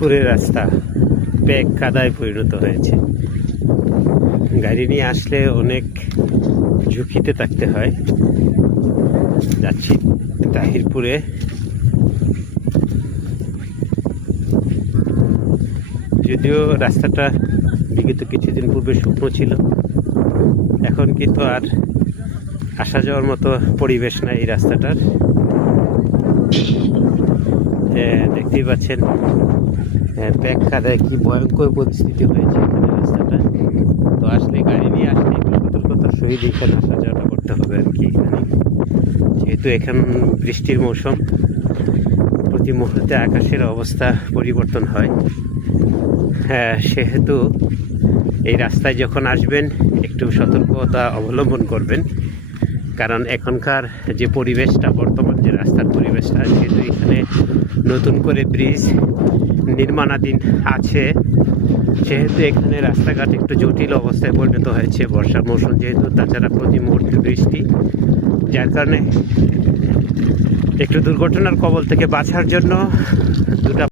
তাহিরপুরের রাস্তা প্যাক কাদায় পরিণত হয়েছে। গাড়ি নিয়ে আসলে অনেক ঝুঁকিতে থাকতে হয়। যাচ্ছি তাহিরপুরে। যদিও রাস্তাটা বিগত কিছুদিন পূর্বে শুকনো ছিল, এখন কিন্তু আর আসা যাওয়ার মতো পরিবেশ নাই এই রাস্তাটার। দেখতেই পাচ্ছেন প্যাক কাদায় কি ভয়ঙ্কর পরিস্থিতি হয়েছে এখানে রাস্তাটা। তো আসলে গাড়ি নিয়ে আসলে একটু সতর্কতার সহিত এখানে আসা যাওয়াটা করতে হবে আর কি। এখানে যেহেতু এখন বৃষ্টির মৌসুম, প্রতি মুহূর্তে আকাশের অবস্থা পরিবর্তন হয়, সেহেতু এই রাস্তায় যখন আসবেন একটু সতর্কতা অবলম্বন করবেন। কারণ এখনকার যে পরিবেশটা, বর্তমান যে রাস্তার পরিবেশটা, যেহেতু এখানে নতুন করে ব্রিজ নির্মাণাধীন আছে, সেহেতু এখানে রাস্তাঘাট একটু জটিল অবস্থায় পরিণত হয়েছে বর্ষার মৌসুম যেহেতু। তাছাড়া প্রতি মুহূর্তে বৃষ্টি, যার কারণে একটু দুর্ঘটনার কবল থেকে বাঁচার জন্য দুটা